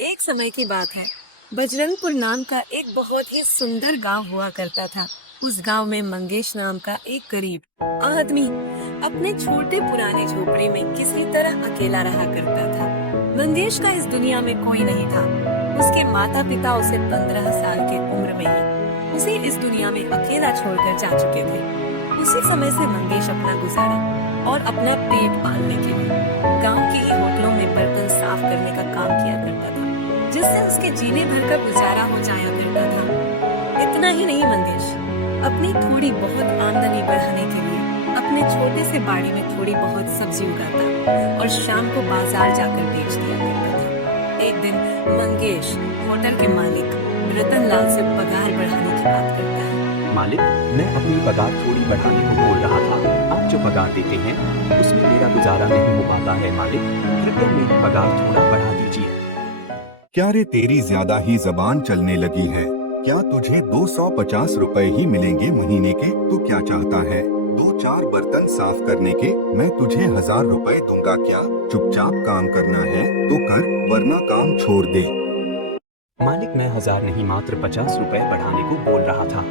एक समय की बात है, बजरंगपुर नाम का एक बहुत ही सुंदर गांव हुआ करता था। उस गांव में मंगेश नाम का एक गरीब आदमी अपने छोटे पुराने झोपड़ी में किसी तरह अकेला रहा करता था। मंगेश का इस दुनिया में कोई नहीं था। उसके माता पिता उसे 15 साल की उम्र में ही उसे इस दुनिया में अकेला छोड़कर जा चुके थे। उसी समय से मंगेश अपना गुजारा और अपना पेट पालने के लिए गांव के ही होटलों में बर्तन साफ करने का काम किया करता था, जिससे उसके जीने भर का गुजारा हो जाया करता था। इतना ही नहीं, मंगेश अपनी थोड़ी बहुत आमदनी बढ़ाने के लिए अपने छोटे से बाड़ी में थोड़ी बहुत सब्जी उगाता और शाम को बाजार जाकर बेच दिया करता था। एक दिन मंगेश होटल के मालिक रतन लाल से पगार बढ़ाने की बात करता है। मालिक, मैं अपनी पगार थोड़ी बढ़ाने को बोल रहा था। आप जो पगार देते हैं उसमें मेरा गुजारा नहीं हो पाता है मालिक, कृपया मेरी पगार थोड़ा बढ़ा दीजिए। क्या रे, तेरी ज्यादा ही जबान चलने लगी है? क्या तुझे 250 रुपए ही मिलेंगे महीने के? तू क्या चाहता है? 2-4 बर्तन साफ करने के मैं तुझे 1000 रुपए दूंगा क्या? चुपचाप काम करना है तो कर, वरना काम छोड़ दे। मालिक, मैं 1000 नहीं मात्र 50 रुपए बढ़ाने को बोल रहा था।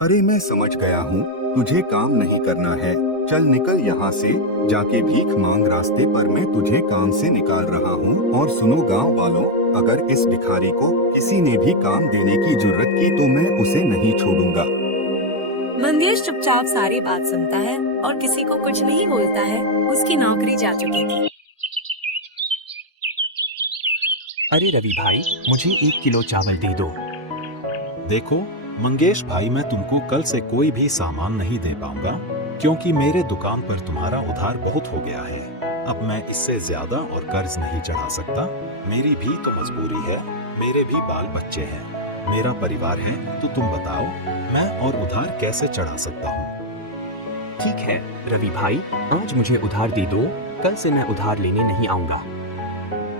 अरे मैं समझ गया हूँ, तुझे काम नहीं करना है। चल निकल यहाँ से, जाके भीख मांग। रास्ते पर मैं तुझे काम से निकाल रहा हूँ। और सुनो गांव वालों, अगर इस भिखारी को किसी ने भी काम देने की जुर्रत की तो मैं उसे नहीं छोड़ूंगा। मंगेश चुपचाप सारी बात सुनता है और किसी को कुछ नहीं बोलता है। उसकी नौकरी जा चुकी थी। अरे रवि भाई, मुझे 1 किलो चावल दे दो। देखो मंगेश भाई, मैं तुमको कल से कोई भी सामान नहीं दे पाऊंगा, क्योंकि मेरे दुकान पर तुम्हारा उधार बहुत हो गया है। अब मैं इससे ज्यादा और कर्ज नहीं चढ़ा सकता। मेरी भी तो मजबूरी है, मेरे भी बाल बच्चे हैं, मेरा परिवार है। तो तुम बताओ, मैं और उधार कैसे चढ़ा सकता हूँ? ठीक है रवि भाई, आज मुझे उधार दे दो, कल से मैं उधार लेने नहीं आऊंगा।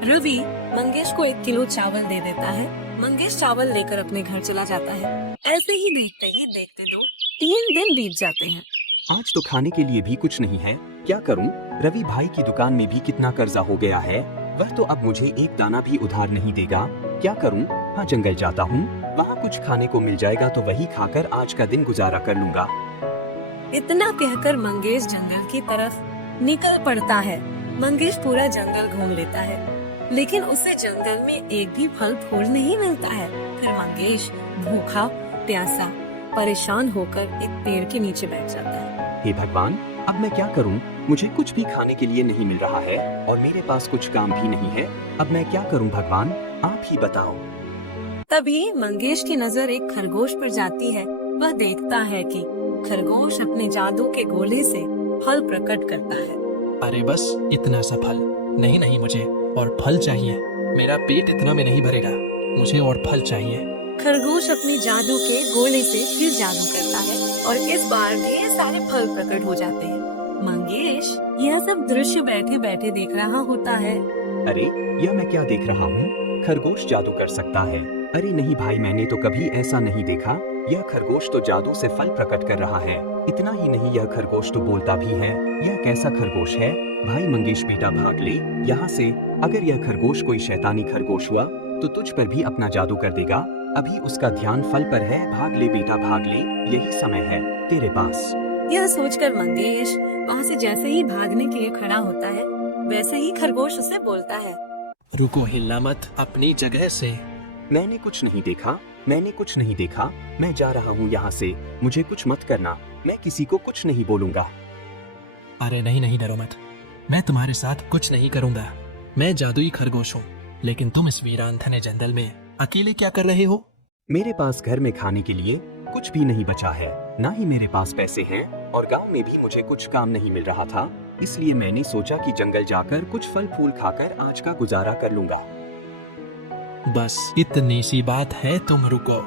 रवि मंगेश को 1 किलो चावल दे देता है। मंगेश चावल लेकर अपने घर चला जाता है। ऐसे ही देखते 2-3 दिन बीत जाते हैं। आज तो खाने के लिए भी कुछ नहीं है, क्या करूं? रवि भाई की दुकान में भी कितना कर्जा हो गया है, वह तो अब मुझे एक दाना भी उधार नहीं देगा। क्या करूं? हाँ, जंगल जाता हूं, वहाँ कुछ खाने को मिल जाएगा तो वही खाकर आज का दिन गुजारा कर लूंगा। इतना कहकर मंगेश जंगल की तरफ निकल पड़ता है। मंगेश पूरा जंगल घूम लेता है, लेकिन उसे जंगल में एक भी फल फूल नहीं मिलता है। फिर मंगेश भूखा प्यासा परेशान होकर एक पेड़ के नीचे बैठ जाता है। हे भगवान, अब मैं क्या करूं? मुझे कुछ भी खाने के लिए नहीं मिल रहा है और मेरे पास कुछ काम भी नहीं है। अब मैं क्या करूं भगवान, आप ही बताओ। तभी मंगेश की नजर एक खरगोश पर जाती है। वह देखता है कि खरगोश अपने जादू के गोले से फल प्रकट करता है। अरे बस इतना सा फल नहीं, नहीं मुझे और फल चाहिए। मेरा पेट इतना में नहीं भरेगा, मुझे और फल चाहिए। खरगोश अपने जादू के गोले से फिर जादू करता है और इस बार ढेर सारे फल प्रकट हो जाते हैं। मंगेश यह सब दृश्य बैठे बैठे देख रहा होता है। अरे यह मैं क्या देख रहा हूँ? खरगोश जादू कर सकता है? अरे नहीं भाई, मैंने तो कभी ऐसा नहीं देखा। यह खरगोश तो जादू से फल प्रकट कर रहा है। इतना ही नहीं, यह खरगोश तो बोलता भी है। यह कैसा खरगोश है? भाई मंगेश बेटा, भाग ले यहाँ से। अगर यह खरगोश कोई शैतानी खरगोश हुआ तो तुझ पर भी अपना जादू कर देगा। अभी उसका ध्यान फल पर है। भाग ले बेटा, भाग ले, यही समय है तेरे पास। यह सोचकर मंगेश वहाँ से जैसे ही भागने के लिए खड़ा होता है, वैसे ही खरगोश उसे बोलता है, रुको, हिलना मत अपनी जगह से। मैंने कुछ नहीं देखा, मैंने कुछ नहीं देखा। मैं जा रहा हूँ यहाँ से, मुझे कुछ मत करना, मैं किसी को कुछ नहीं बोलूंगा। अरे नहीं नहीं, डरो मत, मैं तुम्हारे साथ कुछ नहीं करूंगा। मैं जादुई खरगोश हूँ, लेकिन तुम इस वीरान घने जंगल में अकेले क्या कर रहे हो? मेरे पास घर में खाने के लिए कुछ भी नहीं बचा है, ना ही मेरे पास पैसे हैं, और गांव में भी मुझे कुछ काम नहीं मिल रहा था। इसलिए मैंने सोचा कि जंगल जाकर कुछ फल फूल खाकर आज का गुजारा कर लूंगा। बस इतनी सी बात है, तुम रुको।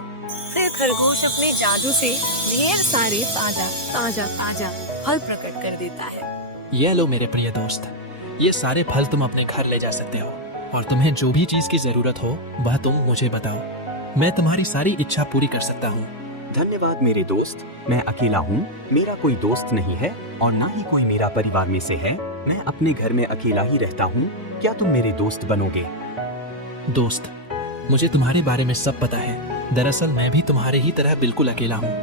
फिर खरगोश अपने जादू से ढेर सारे ताजा फल प्रकट कर देता है। ये लो मेरे प्रिय दोस्त, ये सारे फल तुम अपने घर ले जा सकते हो, और तुम्हें जो भी चीज की जरूरत हो वह तुम मुझे बताओ। मैं तुम्हारी सारी इच्छा पूरी कर सकता हूँ। धन्यवाद मेरे दोस्त। मैं अकेला हूँ, मेरा कोई दोस्त नहीं है और ना ही कोई मेरा परिवार में से है। मैं अपने घर में अकेला ही रहता हूँ। क्या तुम मेरे दोस्त बनोगे? दोस्त, मुझे तुम्हारे बारे में सब पता है। दरअसल मैं भी तुम्हारे ही तरह बिल्कुल अकेला हूँ।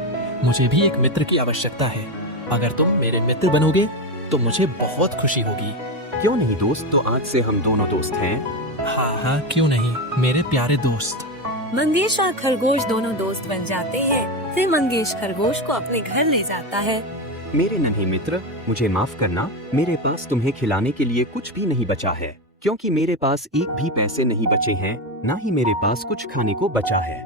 मुझे भी एक मित्र की आवश्यकता है। अगर तुम मेरे मित्र बनोगे तो मुझे बहुत खुशी होगी। क्यों नहीं दोस्त, तो आज से हम दोनों दोस्त हैं। हाँ हाँ, क्यों नहीं मेरे प्यारे दोस्त। मंगेश और खरगोश दोनों दोस्त बन जाते हैं। फिर मंगेश खरगोश को अपने घर ले जाता है। मेरे नन्हे मित्र, मुझे माफ करना, मेरे पास तुम्हें खिलाने के लिए कुछ भी नहीं बचा है, क्योंकि मेरे पास एक भी पैसे नहीं बचे हैं, ना ही मेरे पास कुछ खाने को बचा है।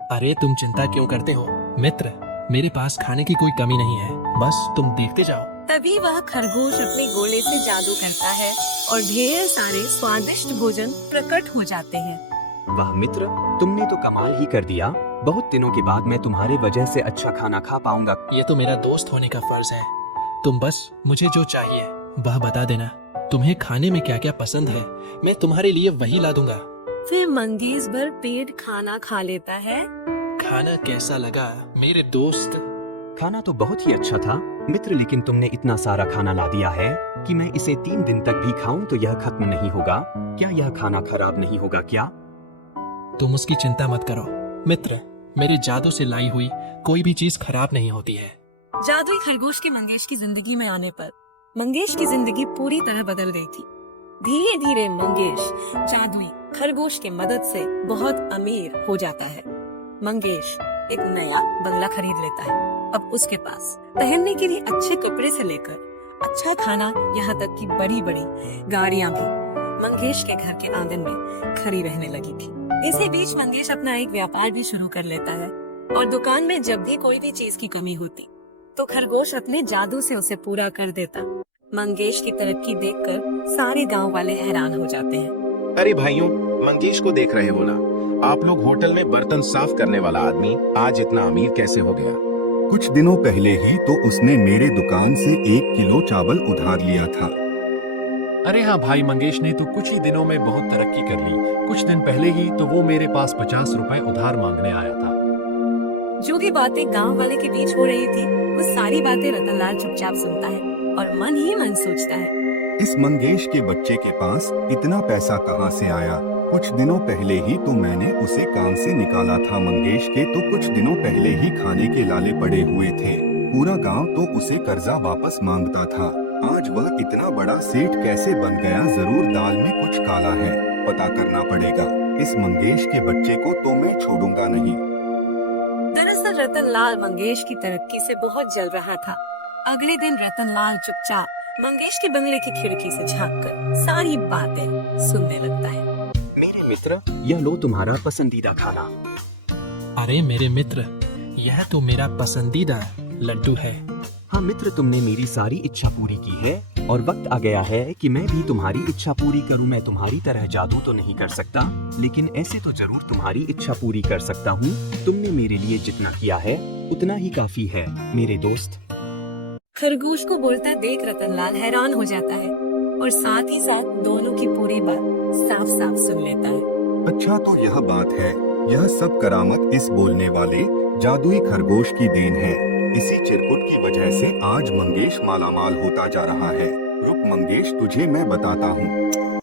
अरे तुम चिंता क्यों करते हो मित्र, मेरे पास खाने की कोई कमी नहीं है, बस तुम देखते जाओ। तभी वह खरगोश अपने गोले से जादू करता है और ढेर सारे स्वादिष्ट भोजन प्रकट हो जाते हैं। वाह मित्र, तुमने तो कमाल ही कर दिया। बहुत दिनों के बाद मैं तुम्हारे वजह से अच्छा खाना खा पाऊंगा। ये तो मेरा दोस्त होने का फर्ज है। तुम बस मुझे जो चाहिए वह बता देना। तुम्हें खाने में क्या क्या पसंद है, मैं तुम्हारे लिए वही ला दूंगा। फिर मंगेश भर पेट खाना खा लेता है। खाना कैसा लगा मेरे दोस्त? खाना तो बहुत ही अच्छा था मित्र, लेकिन तुमने इतना सारा खाना ला दिया है कि मैं इसे 3 दिन तक भी खाऊं तो यह खत्म नहीं होगा। क्या यह खाना खराब नहीं होगा क्या? तुम उसकी चिंता मत करो मित्र, मेरे जादू से लाई हुई कोई भी चीज खराब नहीं होती है। जादुई खरगोश के मंगेश की जिंदगी में आने पर मंगेश की जिंदगी पूरी तरह बदल गई थी। धीरे धीरे मंगेश जादुई खरगोश की मदद से बहुत अमीर हो जाता है। मंगेश एक नया बंगला खरीद लेता है। अब उसके पास पहनने के लिए अच्छे कपड़े से लेकर अच्छा खाना, यहाँ तक कि बड़ी बड़ी गाड़ियाँ भी मंगेश के घर के आंगन में खड़ी रहने लगी थी। इसी बीच मंगेश अपना एक व्यापार भी शुरू कर लेता है और दुकान में जब भी कोई भी चीज की कमी होती तो खरगोश अपने जादू से उसे पूरा कर देता। मंगेश की तरक्की देखकर सारे गांव वाले हैरान हो जाते हैं। अरे भाइयों, मंगेश को देख रहे हो ना? आप लोग होटल में बर्तन साफ करने वाला आदमी आज इतना अमीर कैसे हो गया? कुछ दिनों पहले ही तो उसने मेरे दुकान से 1 किलो चावल उधार लिया था। अरे हाँ भाई, मंगेश ने तो कुछ ही दिनों में बहुत तरक्की कर ली। कुछ दिन पहले ही तो वो मेरे पास 50 रुपए उधार मांगने आया था। जो भी बातें गांव वाले के बीच हो रही थी वो सारी बातें रतनलाल चुपचाप सुनता है और मन ही मन सोचता है, इस मंगेश के बच्चे के पास इतना पैसा कहाँ से आया? कुछ दिनों पहले ही तो मैंने उसे काम से निकाला था। मंगेश के तो कुछ दिनों पहले ही खाने के लाले पड़े हुए थे। पूरा गांव तो उसे कर्जा वापस मांगता था। आज वह इतना बड़ा सेठ कैसे बन गया? जरूर दाल में कुछ काला है, पता करना पड़ेगा। इस मंगेश के बच्चे को तो मैं छोड़ूंगा नहीं। दरअसल रतनलाल मंगेश की तरक्की से बहुत जल रहा था। अगले दिन रतनलाल चुपचाप मंगेश के बंगले की खिड़की से झांककर सारी बातें सुनने लगता है। मेरे मित्र, यह लो तुम्हारा पसंदीदा खाना। अरे मेरे मित्र, यह तो मेरा पसंदीदा लड्डू है। हाँ मित्र, तुमने मेरी सारी इच्छा पूरी की है और वक्त आ गया है कि मैं भी तुम्हारी इच्छा पूरी करूं। मैं तुम्हारी तरह जादू तो नहीं कर सकता, लेकिन ऐसे तो जरूर तुम्हारी इच्छा पूरी कर सकता हूँ। तुमने मेरे लिए जितना किया है उतना ही काफी है मेरे दोस्त। खरगोश को बोलता देख रतनलाल हैरान हो जाता है और साथ ही साथ दोनों की पूरी बात साफ साफ सुन लेता है। अच्छा तो यह बात है, यह सब करामत इस बोलने वाले जादुई खरगोश की देन है। इसी चिरकुट की वजह से आज मंगेश मालामाल होता जा रहा है। रुक मंगेश, तुझे मैं बताता हूँ।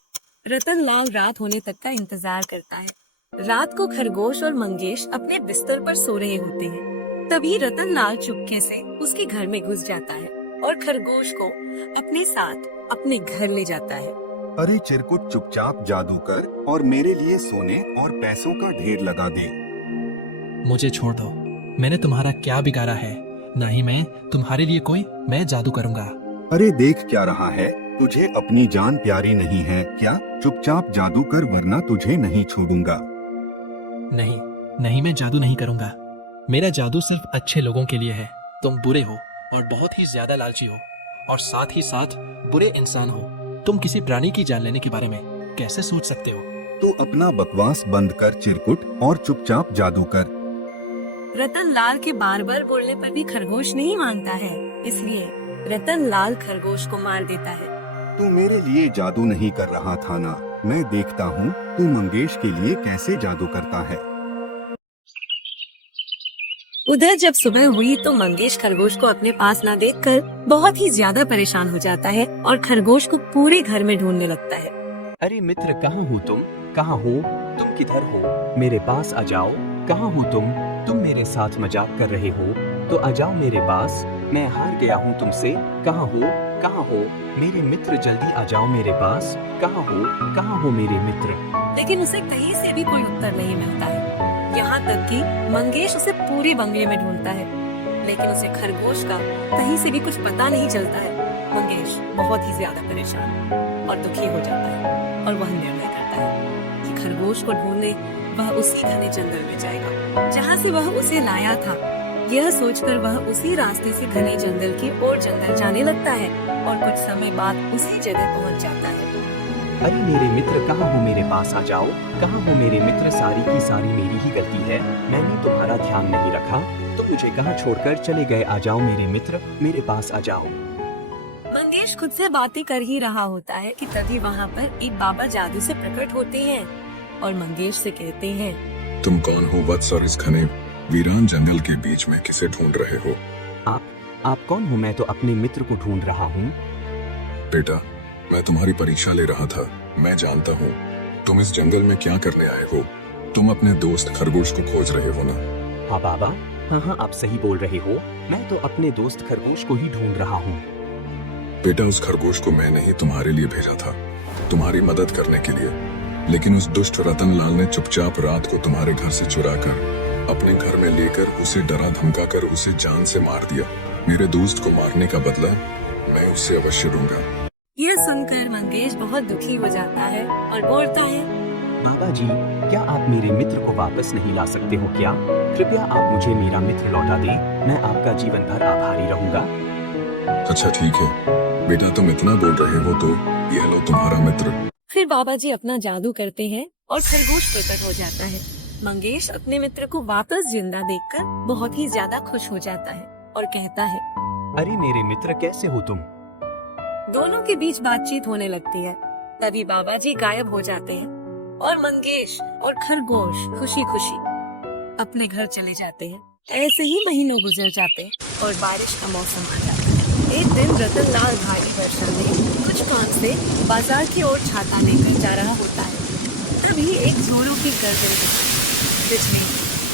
रतनलाल रात होने तक का इंतजार करता है। रात को खरगोश और मंगेश अपने बिस्तर पर सो रहे होते हैं। तभी रतनलाल चुपके से उसके घर में घुस जाता है और खरगोश को अपने साथ अपने घर ले जाता है। अरे चिरकुट, चुपचाप जादू कर और मेरे लिए सोने और पैसों का ढेर लगा दे। मुझे छोड़ दो, मैंने तुम्हारा क्या बिगाड़ा है? ना ही मैं तुम्हारे लिए मैं जादू करूंगा। अरे देख क्या रहा है, तुझे अपनी जान प्यारी नहीं है क्या? चुपचाप जादू कर वरना तुझे नहीं छोड़ूंगा। नहीं नहीं, मैं जादू नहीं करूंगा। मेरा जादू सिर्फ अच्छे लोगों के लिए है। तुम बुरे हो और बहुत ही ज्यादा लालची हो और साथ ही साथ बुरे इंसान हो। तुम किसी प्राणी की जान लेने के बारे में कैसे सोच सकते हो? तो अपना बकवास बंद कर चिरकुट और चुपचाप जादू कर। रतनलाल के बार बार बोलने पर भी खरगोश नहीं मानता है, इसलिए रतनलाल खरगोश को मार देता है। तू मेरे लिए जादू नहीं कर रहा था ना? मैं देखता हूँ तू मंगेश के लिए कैसे जादू करता है। उधर जब सुबह हुई तो मंगेश खरगोश को अपने पास ना देखकर बहुत ही ज्यादा परेशान हो जाता है और खरगोश को पूरे घर में ढूंढने लगता है। अरे मित्र, कहाँ हो तुम? कहाँ हो? तुम किधर हो? मेरे पास आ जाओ। कहाँ हो तुम? तुम मेरे साथ मजाक कर रहे हो तो आ जाओ मेरे पास। मैं हार गया हूँ तुमसे। कहाँ हो? कहाँ हो? मेरे मित्र, जल्दी आ जाओ मेरे पास। कहाँ हो? कहाँ हो मेरे मित्र? लेकिन उसे कहीं से भी कोई उत्तर नहीं मिलता है। यहाँ तक कि मंगेश उसे पूरे बंगले में ढूंढता है, लेकिन उसे खरगोश का कहीं से भी कुछ पता नहीं चलता है। मंगेश बहुत ही ज्यादा परेशान और दुखी हो जाता है और वह निर्णय करता है कि खरगोश को ढूंढने वह उसी घने जंगल में जाएगा जहाँ से वह उसे लाया था। यह सोचकर वह उसी रास्ते से घने जंगल की ओर जंगल जाने लगता है और कुछ समय बाद उसी जगह पहुँच जाता है। अरे मेरे मित्र, कहाँ हो? मेरे पास आ जाओ। कहाँ हो मेरे मित्र? सारी की सारी मेरी ही गलती है। मैंने तुम्हारा ध्यान नहीं रखा। तुम मुझे कहाँ छोड़कर चले गए? आ जाओ मेरे मित्र, मेरे पास आ जाओ। मंगेश खुद से बातें कर ही रहा होता है कि तभी वहाँ पर एक बाबा जादू से प्रकट होते हैं और मंगेश से कहते हैं, तुम कौन हो वत्स, और इस घने वीरान जंगल के बीच में किसे ढूंढ रहे हो? आप कौन हो? मैं तो अपने मित्र को ढूंढ रहा हूँ। बेटा, मैं तुम्हारी परीक्षा ले रहा था। मैं जानता हूँ तुम इस जंगल में क्या करने आए हो। तुम अपने दोस्त खरगोश को खोज रहे हो ना? हाँ बाबा, हाँ, आप सही बोल रहे हो। मैं तो अपने दोस्त खरगोश को ही ढूंढ रहा हूँ। बेटा, उस खरगोश को मैंने ही तुम्हारे लिए भेजा था, तुम्हारी मदद करने के लिए। लेकिन उस दुष्ट रतन लाल ने चुपचाप रात को तुम्हारे घर से चुरा कर अपने घर में लेकर उसे डरा धमका कर उसे जान से मार दिया। मेरे दोस्त को मारने का बदला मैं उससे अवश्य लूंगा। यह सुनकर मंगेश बहुत दुखी हो जाता है और बोलता है, बाबा जी, क्या आप मेरे मित्र को वापस नहीं ला सकते हो क्या? कृपया आप मुझे मेरा मित्र लौटा दें। मैं आपका जीवन भर आभारी रहूंगा। अच्छा ठीक है बेटा, तुम इतना बोल रहे हो तो यह लो तुम्हारा मित्र। फिर बाबा जी अपना जादू करते हैं और खरगोश प्रकट हो जाता है। मंगेश अपने मित्र को वापस जिंदा देखकर बहुत ही ज्यादा खुश हो जाता है और कहता है, अरे मेरे मित्र, कैसे हो तुम? दोनों के बीच बातचीत होने लगती है। तभी बाबा जी गायब हो जाते हैं और मंगेश और खरगोश खुशी खुशी अपने घर चले जाते हैं। ऐसे ही महीनों गुजर जाते हैं और बारिश का मौसम आ जाता है। एक दिन रतन लाल भारी वर्षा में कुछ काम से बाजार की ओर छाता लेकर जा रहा होता है। तभी एक जोरों की गर्जन बिजली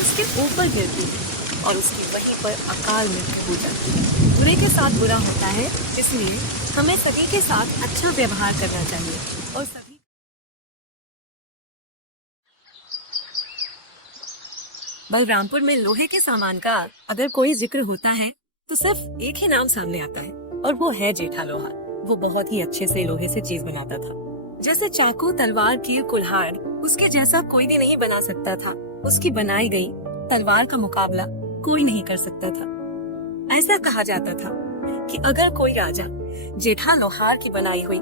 उसके ऊपर गिरती है और उसकी वहीं पर अकाल मृत्यु हो जाती है। बुरे के साथ बुरा होता है, इसलिए हमें सभी के साथ अच्छा व्यवहार करना चाहिए और सभी बलरामपुर में लोहे के सामान का अगर कोई जिक्र होता है तो सिर्फ एक ही नाम सामने आता है और वो है जेठा लोहार। वो बहुत ही अच्छे से लोहे से चीज बनाता था, जैसे चाकू, तलवार, कील, कुल्हाड़। उसके जैसा कोई भी नहीं बना सकता था। उसकी बनाई गई तलवार का मुकाबला कोई नहीं कर सकता था। ऐसा कहा जाता था कि अगर कोई राजा जेठा लोहार की बनाई हुई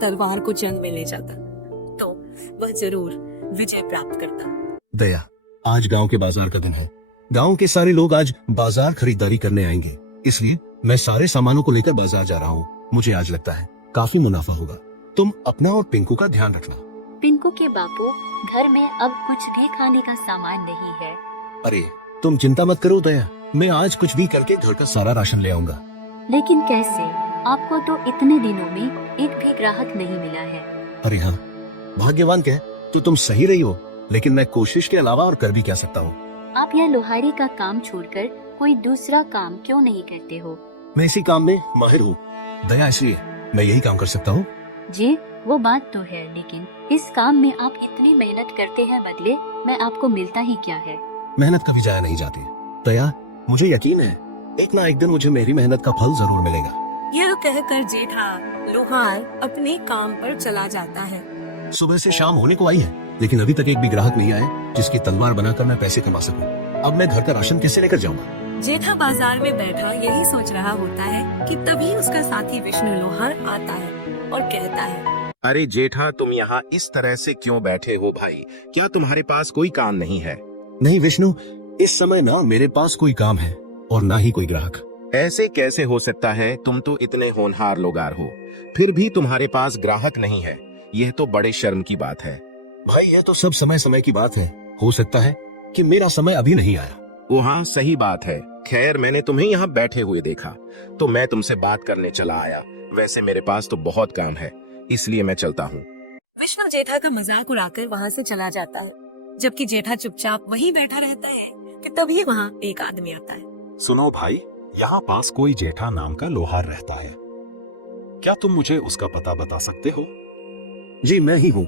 तलवार को जंग में ले जाता तो वह जरूर विजय प्राप्त करता। दया, आज गांव के बाजार का दिन है। गांव के सारे लोग आज बाजार खरीदारी करने आएंगे, इसलिए मैं सारे सामानों को लेकर बाजार जा रहा हूँ। मुझे आज लगता है काफी मुनाफा होगा। तुम अपना और पिंकू का ध्यान रखना। पिंकू के बापू, घर में अब कुछ भी खाने का सामान नहीं है। अरे तुम चिंता मत करो दया, मैं आज कुछ भी करके घर का सारा राशन ले आऊंगा। लेकिन कैसे? आपको तो इतने दिनों में एक भी ग्राहक नहीं मिला है। अरे हाँ, भाग्यवान कह तो तुम सही रही हो, लेकिन मैं कोशिश के अलावा और कर भी क्या सकता हूँ। आप यह लोहारी का काम छोड़कर कोई दूसरा काम क्यों नहीं करते हो? मैं इसी काम में माहिर हूँ दया, इसलिए मैं यही काम कर सकता हूँ। जी वो बात तो है, लेकिन इस काम में आप इतनी मेहनत करते हैं, बदले में आपको मिलता ही क्या है? मेहनत कभी जाया नहीं जाती दया, मुझे यकीन है एक ना एक दिन मुझे मेरी मेहनत का फल जरूर मिलेगा। यह कहकर जेठा लोहार अपने काम पर चला जाता है। सुबह से शाम होने को आई है, लेकिन अभी तक एक भी ग्राहक नहीं आया जिसकी तलवार बनाकर मैं पैसे कमा सकूं। अब मैं घर का राशन कैसे लेकर जाऊंगा? जेठा बाजार में बैठा यही सोच रहा होता है कि तभी उसका साथी विष्णु लोहार आता है और कहता है, अरे जेठा, तुम यहाँ इस तरह से क्यों बैठे हो भाई? क्या तुम्हारे पास कोई काम नहीं है? नहीं विष्णु, इस समय ना मेरे पास कोई काम है और ना ही कोई ग्राहक। ऐसे कैसे हो सकता है? तुम तो इतने होनहार लोगार हो, फिर भी तुम्हारे पास ग्राहक नहीं है। यह तो बड़े शर्म की बात है। भाई यह तो सब समय समय की बात है। हो सकता है कि मेरा समय अभी नहीं आया, ओ हाँ, सही बात है। खैर, मैंने तुम्हें यहाँ बैठे हुए देखा तो मैं तुमसे बात करने चला आया। वैसे मेरे पास तो बहुत काम है, इसलिए मैं चलता हूँ। विश्व जेठा का मजाक उड़ाकर वहाँ से चला जाता है, जबकि जेठा चुपचाप वहीं बैठा रहता है कि तभी वहाँ एक आदमी आता है। सुनो भाई, यहाँ पास कोई जेठा नाम का लोहार रहता है। क्या तुम मुझे उसका पता बता सकते हो? जी मैं ही हूँ।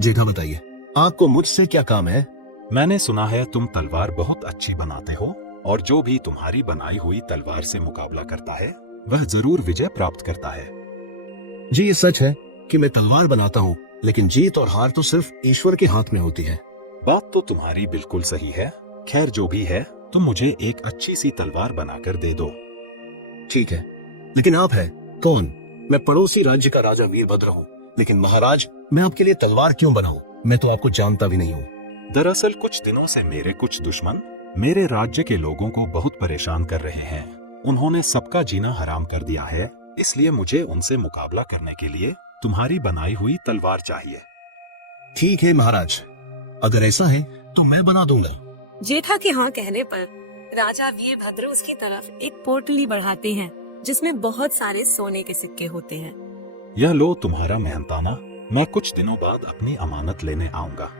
जेठा बताइए, आपको मुझसे क्या काम है? मैंने सुना है तुम तलवार बहुत अच्छी बनाते हो और जो भी तुम्हारी बनाई हुई तलवार से मुकाबला करता है वह जरूर विजय प्राप्त करता है। जी ये सच है कि मैं तलवार बनाता हूँ, लेकिन जीत और हार तो सिर्फ ईश्वर के हाथ में होती है। बात तो तुम्हारी बिल्कुल सही है। खैर जो भी है, तुम मुझे एक अच्छी सी तलवार बनाकर दे दो। ठीक है, लेकिन आप है कौन? मैं पड़ोसी राज्य का राजा वीरभद्र हूँ, लेकिन महाराज मैं आपके लिए तलवार क्यों बनाऊं? मैं तो आपको जानता भी नहीं हूँ। दरअसल कुछ दिनों से मेरे कुछ दुश्मन मेरे राज्य के लोगों को बहुत परेशान कर रहे हैं। उन्होंने सबका जीना हराम कर दिया है, इसलिए मुझे उनसे मुकाबला करने के लिए तुम्हारी बनाई हुई तलवार चाहिए। ठीक है महाराज, अगर ऐसा है तो मैं बना दूंगा। जेठा के हाँ कहने पर राजा वीरभद्र उसकी तरफ एक पोटली बढ़ाते हैं जिसमें बहुत सारे सोने के सिक्के होते हैं। यह लो तुम्हारा मेहनताना, मैं कुछ दिनों बाद अपनी अमानत लेने आऊंगा।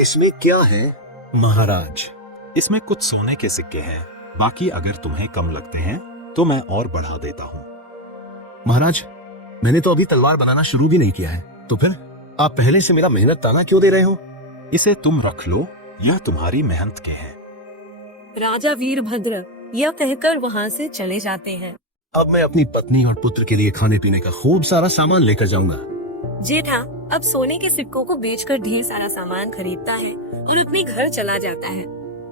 इसमें क्या है महाराज? इसमें कुछ सोने के सिक्के हैं, बाकी अगर तुम्हें कम लगते हैं तो मैं और बढ़ा देता हूँ। महाराज मैंने तो अभी तलवार बनाना शुरू भी नहीं किया है, तो फिर आप पहले से मेरा मेहनत ताना क्यों दे रहे हो? इसे तुम रख लो, यह तुम्हारी मेहनत के हैं। राजा वीरभद्र यह कहकर वहाँ से चले जाते हैं। अब मैं अपनी पत्नी और पुत्र के लिए खाने पीने का खूब सारा सामान लेकर जाऊंगा। जेठा अब सोने के सिक्कों को बेचकर ढेर सारा सामान खरीदता है और अपने घर चला जाता है।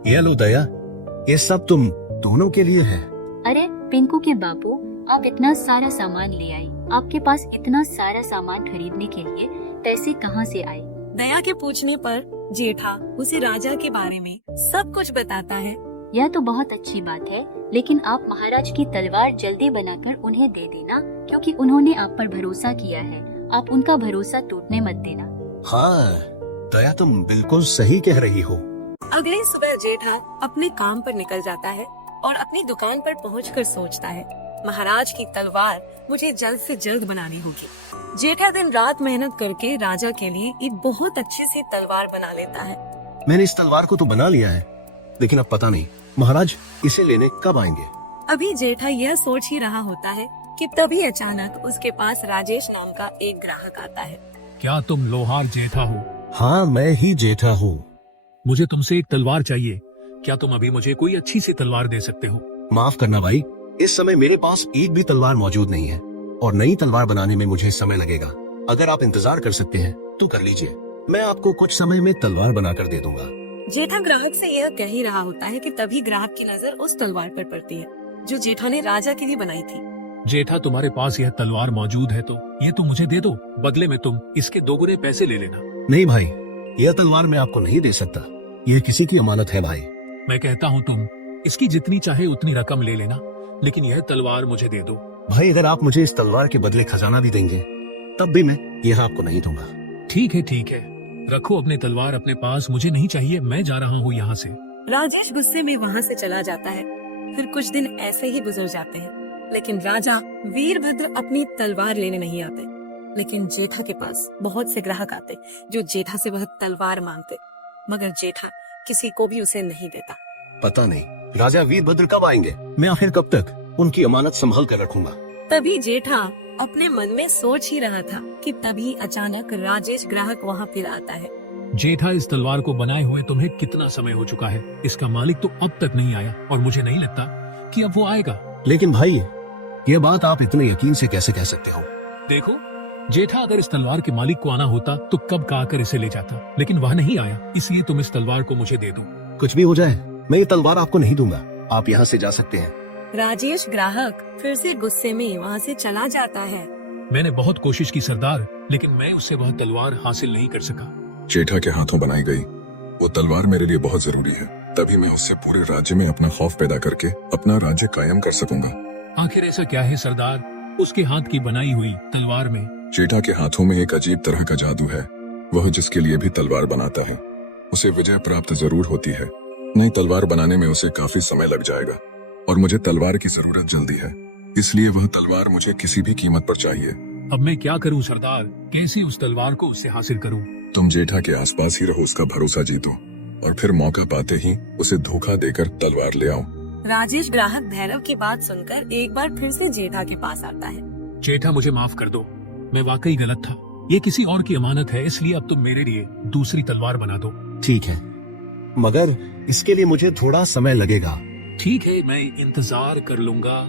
ये लो दया, ये सब तुम दोनों के लिए है। अरे पिंकू के बापू, आप इतना सारा सामान ले आई। आपके पास इतना सारा सामान खरीदने के लिए पैसे कहाँ से आए? दया के पूछने पर जेठा उसे राजा के बारे में सब कुछ बताता है। यह तो बहुत अच्छी बात है, लेकिन आप महाराज की तलवार जल्दी बनाकर उन्हें दे देना, क्योंकि उन्होंने आप पर भरोसा किया है। आप उनका भरोसा टूटने मत देना। हाँ दया, तुम बिल्कुल सही कह रही हो। अगली सुबह जेठा अपने काम पर निकल जाता है और अपनी दुकान पर पहुंचकर सोचता है, महाराज की तलवार मुझे जल्द से जल्द बनानी होगी। जेठा दिन रात मेहनत करके राजा के लिए एक बहुत अच्छी सी तलवार बना लेता है। मैंने इस तलवार को तो बना लिया है, लेकिन अब पता नहीं महाराज इसे लेने कब आएंगे। अभी जेठा यह सोच ही रहा होता है कि तभी अचानक उसके पास राजेश नाम का एक ग्राहक आता है। क्या तुम लोहार जेठा हो? हाँ मैं ही जेठा हूँ। मुझे तुमसे एक तलवार चाहिए। क्या तुम अभी मुझे कोई अच्छी सी तलवार दे सकते हो? माफ करना भाई, इस समय मेरे पास एक भी तलवार मौजूद नहीं है और नई तलवार बनाने में मुझे समय लगेगा। अगर आप इंतजार कर सकते हैं तो कर लीजिए, मैं आपको कुछ समय में तलवार बनाकर दे दूंगा। जेठा ग्राहक से यह कह ही रहा होता है कि तभी ग्राहक की नजर उस तलवार पर पड़ती है जो जेठा ने राजा के लिए बनाई थी। जेठा, तुम्हारे पास यह तलवार मौजूद है तो ये तुम मुझे दे दो, बदले में तुम इसके दोगुने पैसे ले लेना। नहीं भाई, यह तलवार मैं आपको नहीं दे सकता, यह किसी की अमानत है भाई। मैं कहता हूँ तुम इसकी जितनी चाहे उतनी रकम ले लेना, लेकिन यह तलवार मुझे दे दो। भाई अगर आप मुझे इस तलवार के बदले खजाना भी देंगे तब भी मैं यह आपको नहीं दूंगा। ठीक है, रखो अपने तलवार अपने पास, मुझे नहीं चाहिए, मैं जा रहा हूँ यहाँ से। राजेश गुस्से में वहाँ से चला जाता है। फिर कुछ दिन ऐसे ही गुजर जाते हैं, लेकिन राजा वीरभद्र अपनी तलवार लेने नहीं आते। लेकिन जेठा के पास बहुत से ग्राहक आते जो जेठा से वह तलवार मांगते, मगर जेठा किसी को भी उसे नहीं देता। पता नहीं राजा वीरभद्र कब आएंगे, मैं आखिर कब तक उनकी अमानत संभाल कर रखूंगा। तभी जेठा अपने मन में सोच ही रहा था कि तभी अचानक राजेश ग्राहक वहाँ फिर आता है। जेठा, इस तलवार को बनाए हुए तुम्हें कितना समय हो चुका है? इसका मालिक तो अब तक नहीं आया और मुझे नहीं लगता कि अब वो आएगा। लेकिन भाई ये बात आप इतने यकीन से कैसे कह सकते हो? देखो जेठा, अगर इस तलवार के मालिक को आना होता तो कब का आकर इसे ले जाता, लेकिन वह नहीं आया, इसलिए तुम इस तलवार को मुझे दे दो। कुछ भी हो जाए मैं ये तलवार आपको नहीं दूंगा, आप यहाँ से जा सकते हैं। राजेश ग्राहक फिर से गुस्से में वहाँ से चला जाता है। मैंने बहुत कोशिश की सरदार, लेकिन मैं उससे वह तलवार हासिल नहीं कर सका। जेठा के हाथों बनाई गई वो तलवार मेरे लिए बहुत जरूरी है, तभी मैं उससे पूरे राज्य में अपना खौफ पैदा करके अपना राज्य कायम कर सकूंगा। आखिर ऐसा क्या है सरदार उसके हाथ की बनाई हुई तलवार में? जेठा के हाथों में एक अजीब तरह का जादू है। वह जिसके लिए भी तलवार बनाता है उसे विजय प्राप्त जरूर होती है। नई तलवार बनाने में उसे काफी समय लग जाएगा और मुझे तलवार की जरूरत जल्दी है, इसलिए वह तलवार मुझे किसी भी कीमत पर चाहिए। अब मैं क्या करूं सरदार, कैसे उस तलवार को उससे हासिल करूं? तुम जेठा के आसपास ही रहो, उसका भरोसा जीतो और फिर मौका पाते ही उसे धोखा देकर तलवार ले आओ। राजेश ग्राहक भैरव की बात सुनकर एक बार फिर से जेठा के पास आता है। जेठा मुझे माफ कर दो, मैं वाकई गलत था। ये किसी और की अमानत है, इसलिए अब तुम मेरे लिए दूसरी तलवार बना दो। ठीक है, मगर इसके लिए मुझे थोड़ा समय लगेगा। ठीक है, मैं इंतजार कर लूंगा।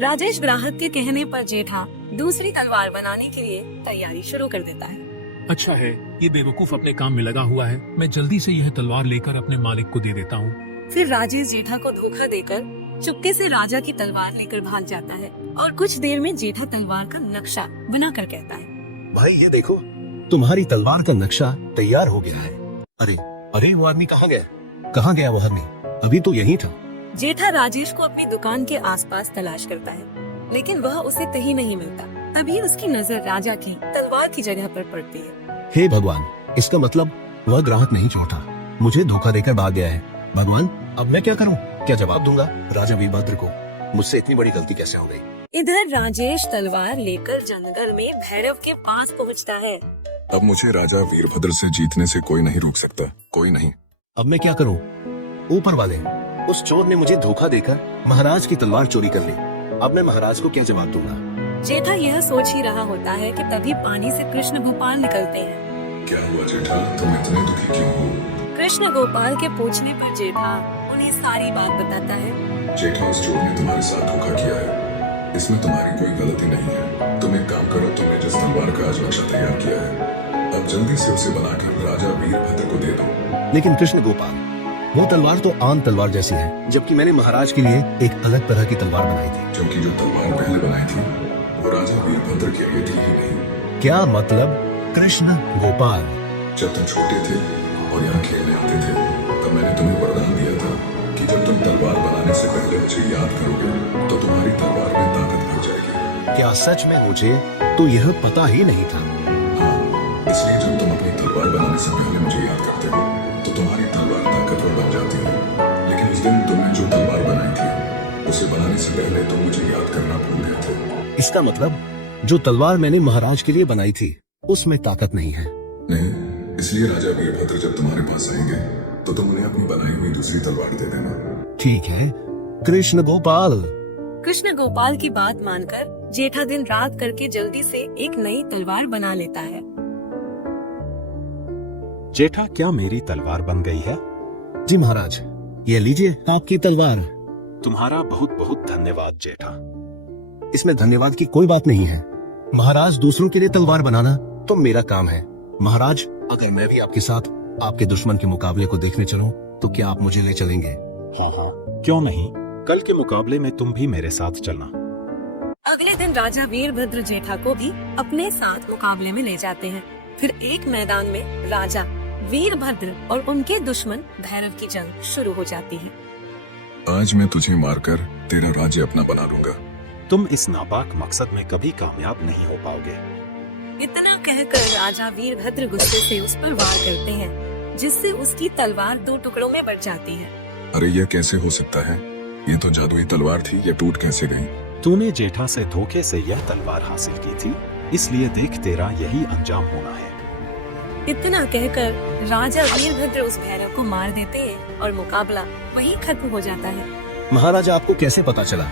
राजेश ग्राहक के कहने पर जेठा दूसरी तलवार बनाने के लिए तैयारी शुरू कर देता है। अच्छा है, ये बेवकूफ अपने काम में लगा हुआ है। मैं जल्दी से यह तलवार लेकर अपने मालिक को दे देता हूँ। फिर राजेश जेठा को धोखा देकर चुपके से राजा की तलवार लेकर भाग जाता है और कुछ देर में जेठा तलवार का नक्शा बनाकर कहता है, भाई ये देखो, तुम्हारी तलवार का नक्शा तैयार हो गया है। अरे अरे, वो आदमी कहाँ गया? कहाँ गया वो आदमी? अभी तो यही था। जेठा राजेश को अपनी दुकान के आसपास तलाश करता है, लेकिन वह उसे कहीं नहीं मिलता। तभी उसकी नजर राजा की तलवार की जगह पर पड़ती है। हे भगवान, इसका मतलब वह ग्राहक नहीं छोटा, मुझे धोखा देकर भाग गया है। भगवान, अब मैं क्या करूं? क्या जवाब दूंगा राजा वीरभद्र को? मुझसे इतनी बड़ी गलती कैसे हो गई? इधर राजेश तलवार लेकर जंगल में भैरव के पास पहुंचता है। अब मुझे राजा वीरभद्र से जीतने से कोई नहीं रोक सकता, कोई नहीं। अब मैं क्या करूं? ऊपर वाले, उस चोर ने मुझे धोखा देकर महाराज की तलवार चोरी कर ली। अब मैं महाराज को क्या जवाब दूंगा? जेठा यह सोच ही रहा होता है कि तभी पानी से कृष्ण गोपाल निकलते हैं। क्या हुआ जेठा, तुम इतने दुखी क्यों हो? कृष्ण गोपाल के पूछने पर जेठा उन्हें सारी बात बताता है। जेठा, उस चोर ने तुम्हारे साथ धोखा किया है, इसमें तुम्हारी कोई गलती नहीं है। तुम एक काम करो, तुमने जिस तलवार का आज नक्शा तैयार किया है, अब जल्दी से उसे बनाकर राजा वीरभद्र को दे दो। लेकिन कृष्ण गोपाल, वो तलवार तो आम तलवार जैसी है, जबकि मैंने महाराज के लिए एक अलग तरह की तलवार बनाई थी। क्योंकि जो तलवार पहले बनाई थी वो राजा वीरभद्र के लिए थी ही नहीं। क्या मतलब? कृष्ण गोपाल, जब तुम छोटे थे और यहाँ खेलने आते थे, तब मैंने तुम्हें वरदान दिया था कि जब तुम तलवार बनाने से पहले मुझे याद करोगे तो तुम्हारी तलवार में ताकत बढ़ जाएगी। क्या सच में? मुझे तो यह पता ही नहीं था। हाँ, इसलिए जब तुम अपनी तलवार बनाने से पहले मुझे याद करते हो तो तुम्हारी तलवार ताकतवर बन जाती है। लेकिन उस दिन तुमने जो तलवार बनाई थी उसे बनाने से पहले तुम मुझे याद करना भूल गए थे। इसका मतलब जो तलवार मैंने महाराज के लिए बनाई थी उसमें ताकत नहीं है। नहीं, इसलिए राजा वीरभद्र जब तुम्हारे पास आएंगे तो तुम उन्हें अपनी बनाई हुई दूसरी तलवार दे देना। ठीक है कृष्ण गोपाल। कृष्ण गोपाल की बात मानकर जेठा दिन रात करके जल्दी से एक नई तलवार बना लेता है। जेठा, क्या मेरी तलवार बन गई है? जी महाराज, ये लीजिए आपकी तलवार। तुम्हारा बहुत बहुत धन्यवाद जेठा। इसमें धन्यवाद की कोई बात नहीं है। महाराज, दूसरों के लिए तलवार बनाना तो मेरा काम है। महाराज, अगर मैं भी आपके साथ आपके दुश्मन के मुकाबले को देखने चलूं तो क्या आप मुझे ले चलेंगे? हाँ हाँ, क्यों नहीं। कल के मुकाबले में तुम भी मेरे साथ चलना। अगले दिन राजा वीरभद्र जेठा को भी अपने साथ मुकाबले में ले जाते हैं। फिर एक मैदान में राजा वीरभद्र और उनके दुश्मन भैरव की जंग शुरू हो जाती है। आज मैं तुझे मारकर तेरा राज्य अपना बना लूंगा। तुम इस नापाक मकसद में कभी कामयाब नहीं हो पाओगे। इतना कहकर राजा वीरभद्र गुस्से से उस पर वार करते हैं, जिससे उसकी तलवार दो टुकड़ों में बट जाती है। अरे यह कैसे हो सकता है? ये तो जादुई तलवार थी, ये टूट कैसे गई? तूने जेठा से धोखे से यह तलवार हासिल की थी, इसलिए देख तेरा यही अंजाम होना है। इतना कहकर राजा वीरभद्र उस भैरव को मार देते हैं और मुकाबला वहीं खत्म हो जाता है। महाराज, आपको कैसे पता चला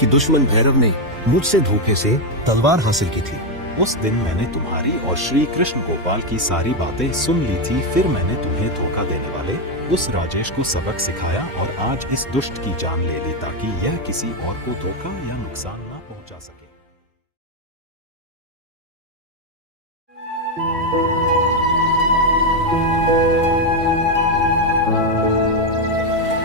कि दुश्मन भैरव ने मुझसे धोखे से तलवार हासिल की थी? उस दिन मैंने तुम्हारी और श्री कृष्ण गोपाल की सारी बातें सुन ली थी। फिर मैंने तुम्हें धोखा देने वाले उस राजेश को सबक सिखाया और आज इस दुष्ट की जान ले ली ताकि यह किसी और को धोखा या नुकसान न पहुंचा सके।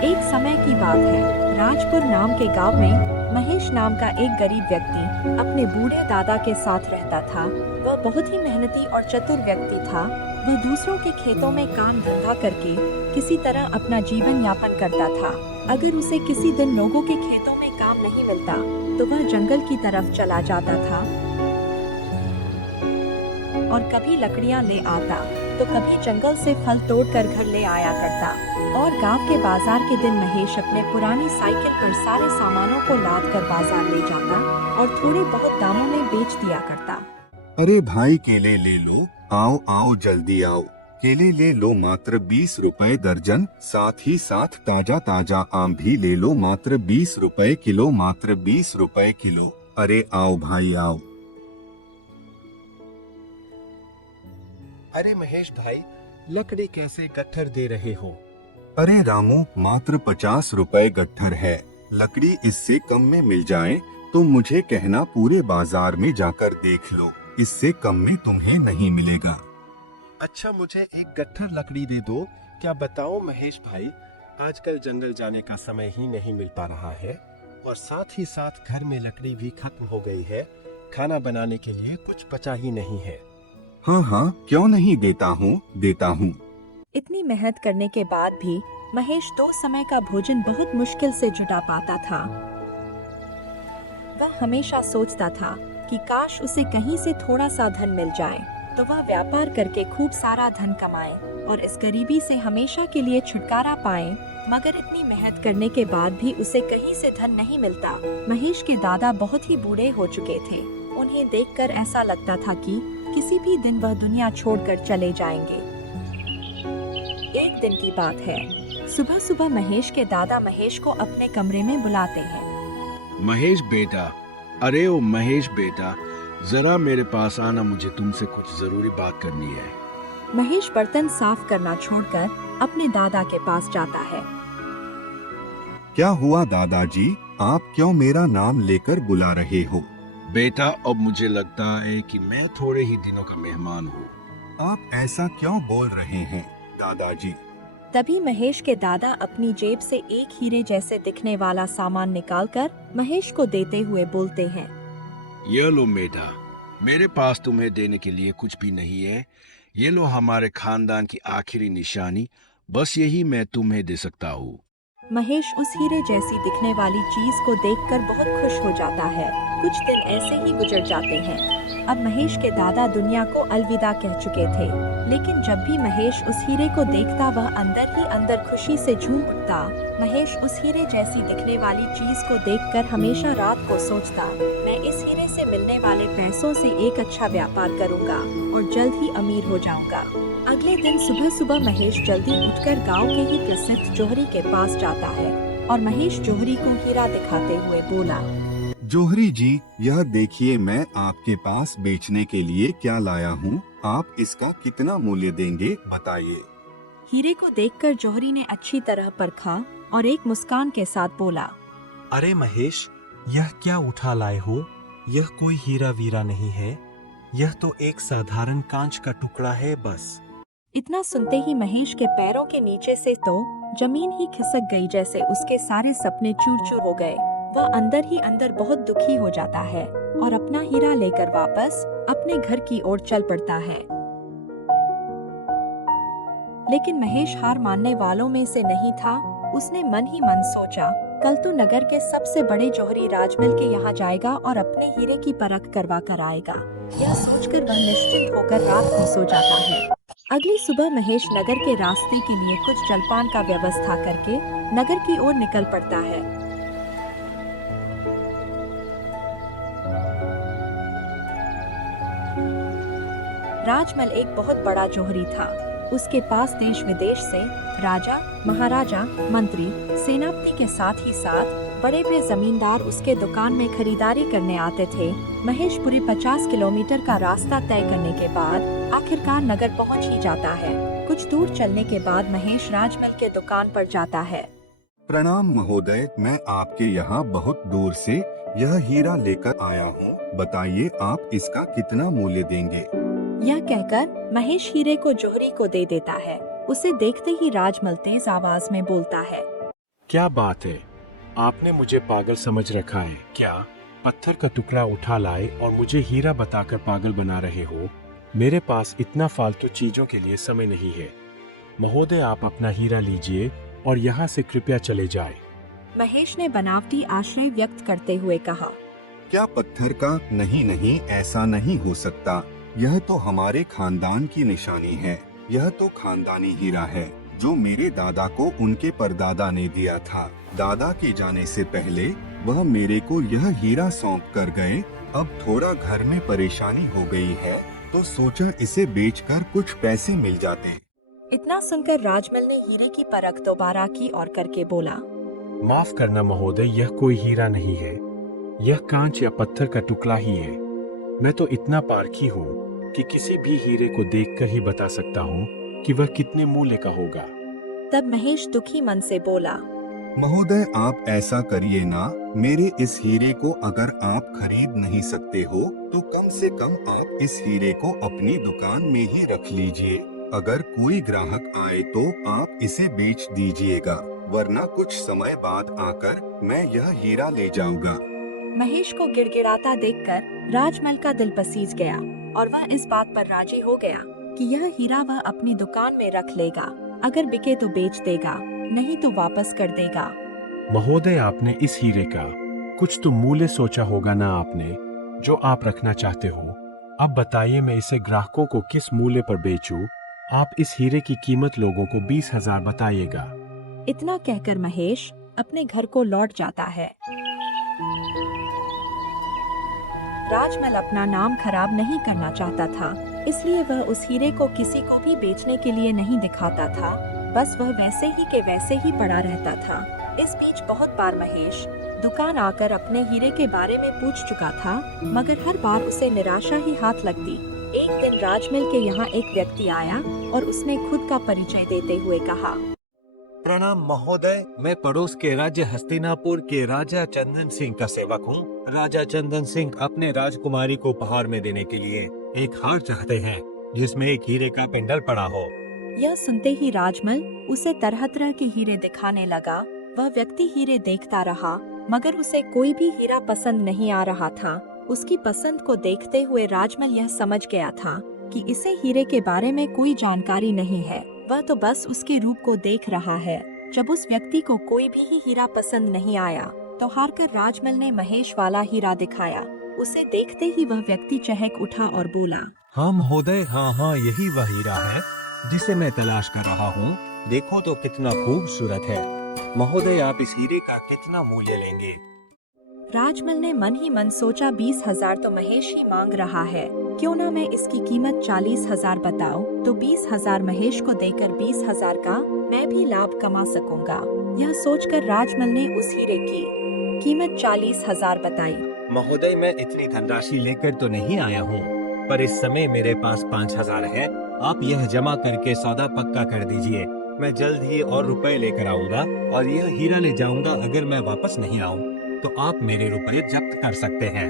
एक समय की बात है, राजपुर नाम के गांव में महेश नाम का एक गरीब व्यक्ति अपने बूढ़े दादा के साथ रहता था। वह बहुत ही मेहनती और चतुर व्यक्ति था। वह दूसरों के खेतों में काम धंधा करके किसी तरह अपना जीवन यापन करता था। अगर उसे किसी दिन लोगों के खेतों में काम नहीं मिलता तो वह जंगल की तरफ चला जाता था और कभी लकड़ियां ले आता तो कभी जंगल से फल तोड़कर घर ले आया करता। और गांव के बाजार के दिन महेश अपने पुरानी साइकिल पर सारे सामानों को लाद कर बाजार ले जाता और थोड़े बहुत दामों में बेच दिया करता। अरे भाई केले ले लो, आओ आओ जल्दी आओ, केले ले लो मात्र 20 रुपए दर्जन, साथ ही साथ ताजा ताजा आम भी ले लो मात्र 20 रुपए किलो, मात्र 20 रुपए किलो। अरे आओ भाई आओ। अरे महेश भाई, लकड़ी कैसे गट्ठर दे रहे हो? अरे रामू, मात्र 50 रुपए गट्ठर है, लकड़ी इससे कम में मिल जाए तो मुझे कहना, पूरे बाजार में जाकर देख लो, इससे कम में तुम्हें नहीं मिलेगा। अच्छा, मुझे एक गट्ठर लकड़ी दे दो। क्या बताओ महेश भाई, आजकल जंगल जाने का समय ही नहीं मिल पा रहा है और साथ ही साथ घर में लकड़ी भी खत्म हो गई है। खाना बनाने के लिए कुछ बचा ही नहीं है। हाँ हाँ, क्यों नहीं देता हूँ, देता हूँ। इतनी मेहनत करने के बाद भी महेश 2 समय का भोजन बहुत मुश्किल से जुटा पाता था। वह हमेशा सोचता था कि काश उसे कहीं से थोड़ा सा धन मिल जाए तो वह व्यापार करके खूब सारा धन कमाए और इस गरीबी से हमेशा के लिए छुटकारा पाए। मगर इतनी मेहनत करने के बाद भी उसे कहीं से धन नहीं मिलता। महेश के दादा बहुत ही बूढ़े हो चुके थे। उन्हें देखकर ऐसा लगता था कि किसी भी दिन वह दुनिया छोड़कर चले जाएंगे। एक दिन की बात है, सुबह सुबह महेश के दादा महेश को अपने कमरे में बुलाते हैं। महेश बेटा, अरे ओ महेश बेटा, जरा मेरे पास आना, मुझे तुमसे कुछ जरूरी बात करनी है। महेश बर्तन साफ करना छोड़कर अपने दादा के पास जाता है। क्या हुआ दादाजी, आप क्यों मेरा नाम लेकर बुला रहे हो? बेटा, अब मुझे लगता है कि मैं थोड़े ही दिनों का मेहमान हूँ। आप ऐसा क्यों बोल रहे हैं दादाजी? तभी महेश के दादा अपनी जेब से एक हीरे जैसे दिखने वाला सामान निकालकर महेश को देते हुए बोलते हैं, ये लो बेटा, मेरे पास तुम्हें देने के लिए कुछ भी नहीं है। ये लो हमारे खानदान की आखिरी निशानी, बस यही मैं तुम्हें दे सकता हूँ। महेश उस हीरे जैसी दिखने वाली चीज को देखकर बहुत खुश हो जाता है। कुछ दिन ऐसे ही गुजर जाते हैं। अब महेश के दादा दुनिया को अलविदा कह चुके थे, लेकिन जब भी महेश उस हीरे को देखता वह अंदर ही अंदर खुशी से झूम उठता। महेश उस हीरे जैसी दिखने वाली चीज को देखकर हमेशा रात को सोचता, मैं इस हीरे से मिलने वाले पैसों से एक अच्छा व्यापार करूंगा और जल्द ही अमीर हो जाऊंगा। अगले दिन सुबह सुबह महेश जल्दी उठकर गांव के ही प्रसिद्ध जोहरी के पास जाता है और महेश जोहरी को हीरा दिखाते हुए बोला, जोहरी जी, यह देखिए, मैं आपके पास बेचने के लिए क्या लाया हूँ। आप इसका कितना मूल्य देंगे, बताइए। हीरे को देखकर जोहरी ने अच्छी तरह परखा और एक मुस्कान के साथ बोला, अरे महेश, यह क्या उठा लाए हो? यह कोई हीरा वीरा नहीं है, यह तो एक साधारण कांच का टुकड़ा है बस। इतना सुनते ही महेश के पैरों के नीचे से तो जमीन ही खिसक गई, जैसे उसके सारे सपने चूर चूर हो गए। वह अंदर ही अंदर बहुत दुखी हो जाता है और अपना हीरा लेकर वापस अपने घर की ओर चल पड़ता है। लेकिन महेश हार मानने वालों में से नहीं था। उसने मन ही मन सोचा, कल तो नगर के सबसे बड़े जोहरी राजमल के यहाँ जाएगा और अपने हीरे की परख करवा कर आएगा। यह सोचकर वह निश्चिंत होकर रात को सो जाता है। अगली सुबह महेश नगर के रास्ते के लिए कुछ जलपान का व्यवस्था करके नगर की ओर निकल पड़ता है। राजमल एक बहुत बड़ा जोहरी था। उसके पास देश विदेश से राजा, महाराजा, मंत्री, सेनापति के साथ ही साथ बड़े बड़े जमींदार उसके दुकान में खरीदारी करने आते थे। महेश पूरे 50 किलोमीटर का रास्ता तय करने के बाद आखिरकार नगर पहुंच ही जाता है। कुछ दूर चलने के बाद महेश राजमल के दुकान पर जाता है। प्रणाम महोदय, मैं आपके यहाँ बहुत दूर से यह हीरा लेकर आया हूँ। बताइए, आप इसका कितना मूल्य देंगे? यह कहकर महेश हीरे को जोहरी को दे देता है। उसे देखते ही राजमल तेज आवाज में बोलता है, क्या बात है, आपने मुझे पागल समझ रखा है क्या? पत्थर का टुकड़ा उठा लाए और मुझे हीरा बताकर पागल बना रहे हो। मेरे पास इतना फालतू चीजों के लिए समय नहीं है। महोदय, आप अपना हीरा लीजिए और यहाँ से कृपया चले जाए। महेश ने बनावटी आश्रय व्यक्त करते हुए कहा, क्या पत्थर का? नहीं नहीं, ऐसा नहीं हो सकता। यह तो हमारे खानदान की निशानी है। यह तो खानदानी हीरा है। जो मेरे दादा को उनके परदादा ने दिया था। दादा के जाने से पहले वह मेरे को यह हीरा सौंप कर गए। अब थोड़ा घर में परेशानी हो गई है तो सोचा इसे बेचकर कुछ पैसे मिल जाते। इतना सुनकर राजमल ने हीरे की परख दोबारा की और करके बोला, माफ करना महोदय, यह कोई हीरा नहीं है, यह कांच या पत्थर का टुकड़ा ही है। मैं तो इतना पारखी हूँ कि किसी भी हीरे को देखकर ही बता सकता हूँ कि वह कितने मूल्य का होगा। तब महेश दुखी मन से बोला, महोदय आप ऐसा करिए ना, मेरे इस हीरे को अगर आप खरीद नहीं सकते हो तो कम से कम आप इस हीरे को अपनी दुकान में ही रख लीजिए। अगर कोई ग्राहक आए तो आप इसे बेच दीजिएगा, वरना कुछ समय बाद आकर मैं यह हीरा ले जाऊंगा। महेश को गिड़गिड़ाता देखकर राजमल का दिल पसीज गया और वह इस बात पर राजी हो गया कि यह हीरा वह अपनी दुकान में रख लेगा। अगर बिके तो बेच देगा, नहीं तो वापस कर देगा। महोदय, आपने इस हीरे का कुछ तो मूल्य सोचा होगा ना आपने, जो आप रखना चाहते हो। अब बताइए मैं इसे ग्राहकों को किस मूल्य पर बेचूं? आप इस हीरे की कीमत लोगों को 20,000 बताइएगा। इतना कहकर महेश अपने घर को लौट जाता है। राजमल अपना नाम खराब नहीं करना चाहता था, इसलिए वह उस हीरे को किसी को भी बेचने के लिए नहीं दिखाता था। बस वह वैसे ही के वैसे ही पड़ा रहता था। इस बीच बहुत बार महेश दुकान आकर अपने हीरे के बारे में पूछ चुका था, मगर हर बार उसे निराशा ही हाथ लगती। एक दिन राजमल के यहाँ एक व्यक्ति आया और उसने खुद का परिचय देते हुए कहा, प्रणाम महोदय, मैं पड़ोस के राज्य हस्तिनापुर के राजा चंदन सिंह का सेवक हूँ। राजा चंदन सिंह अपने राजकुमारी को उपहार में देने के लिए एक हार चाहते हैं जिसमें एक हीरे का पिंडल पड़ा हो। यह सुनते ही राजमल उसे तरह तरह के हीरे दिखाने लगा। वह व्यक्ति हीरे देखता रहा, मगर उसे कोई भी हीरा पसंद नहीं आ रहा था। उसकी पसंद को देखते हुए राजमल यह समझ गया था कि इसे हीरे के बारे में कोई जानकारी नहीं है। वह तो बस उसके रूप को देख रहा है। जब उस व्यक्ति को कोई भी हीरा पसंद नहीं आया तो हारकर राजमल ने महेश वाला हीरा दिखाया। उसे देखते ही वह व्यक्ति चहक उठा और बोला, हाँ महोदय, हाँ यही वह हीरा है जिसे मैं तलाश कर रहा हूँ। देखो तो कितना खूबसूरत है। महोदय, आप इस हीरे का कितना मूल्य लेंगे? राजमल ने मन ही मन सोचा, 20,000 तो महेश ही मांग रहा है, क्यों ना मैं इसकी कीमत 40,000 बताऊं, तो 20,000 महेश को देकर 20,000 का मैं भी लाभ कमा सकूंगा। यह सोचकर राजमल ने उस हीरे की कीमत 40,000 बताई। महोदय, मैं इतनी धनराशि लेकर तो नहीं आया हूँ, पर इस समय मेरे पास 5,000 है। आप यह जमा करके सौदा पक्का कर दीजिए। मैं जल्द ही और रुपए लेकर आऊंगा और यह हीरा ले जाऊंगा। अगर मैं वापस नहीं आऊं तो आप मेरे रुपए जब्त कर सकते हैं।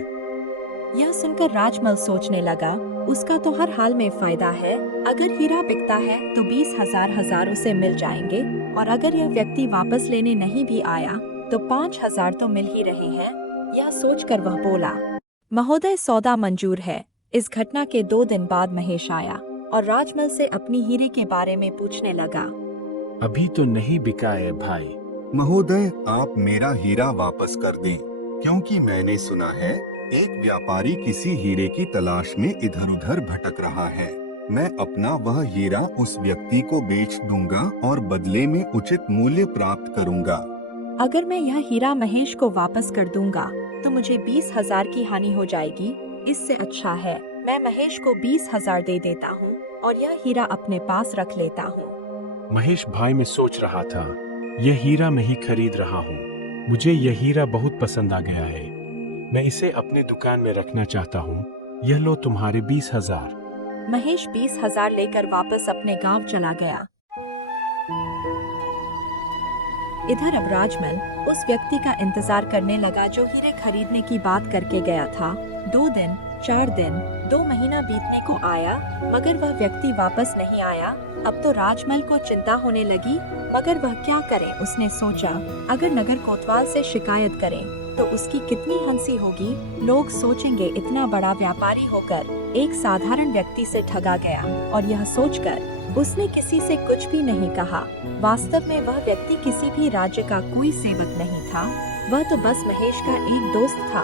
यह सुनकर राजमल सोचने लगा, उसका तो हर हाल में फायदा है। अगर हीरा बिकता है तो 20,000 उसे मिल जाएंगे, और अगर यह व्यक्ति वापस लेने नहीं भी आया तो 5,000 तो मिल ही रहे हैं। यह सोचकर वह बोला, महोदय, सौदा मंजूर है। इस घटना के 2 दिन बाद महेश आया और राजमल से अपनी हीरे के बारे में पूछने लगा। अभी तो नहीं बिका है भाई। महोदय, आप मेरा हीरा वापस कर दें, क्योंकि मैंने सुना है एक व्यापारी किसी हीरे की तलाश में इधर उधर भटक रहा है। मैं अपना वह हीरा उस व्यक्ति को बेच दूंगा और बदले में उचित मूल्य प्राप्त करूंगा। अगर मैं यह हीरा महेश को वापस कर दूंगा तो मुझे 20,000 की हानि हो जाएगी। इससे अच्छा है मैं महेश को 20,000 दे देता हूँ और यह हीरा अपने पास रख लेता हूँ। महेश भाई, मैं सोच रहा था यह हीरा मैं ही खरीद रहा हूँ। मुझे यह हीरा बहुत पसंद आ गया है। मैं इसे अपनी दुकान में रखना चाहता हूँ। यह लो तुम्हारे 20,000। महेश 20,000 लेकर वापस अपने गांव चला गया। इधर अब राजमल उस व्यक्ति का इंतजार करने लगा जो हीरे खरीदने की बात करके गया था। 2 दिन, 4 दिन, 2 महीना बीतने को आया, मगर वह व्यक्ति वापस नहीं आया। अब तो राजमल को चिंता होने लगी, मगर वह क्या करे। उसने सोचा, अगर नगर कोतवाल से शिकायत करें तो उसकी कितनी हंसी होगी। लोग सोचेंगे इतना बड़ा व्यापारी होकर एक साधारण व्यक्ति से ठगा गया, और यह सोचकर उसने किसी से कुछ भी नहीं कहा। वास्तव में वह व्यक्ति किसी भी राज्य का कोई सेवक नहीं था, वह तो बस महेश का एक दोस्त था।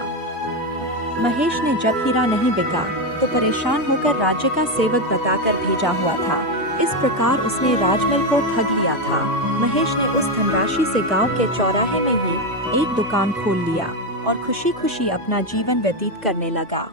महेश ने जब हीरा नहीं बिका तो परेशान होकर राज्य का सेवक बताकर भेजा हुआ था। इस प्रकार उसने राजमल को ठग लिया था। महेश ने उस धनराशि से गांव के चौराहे में ही एक दुकान खोल लिया और खुशी खुशी अपना जीवन व्यतीत करने लगा।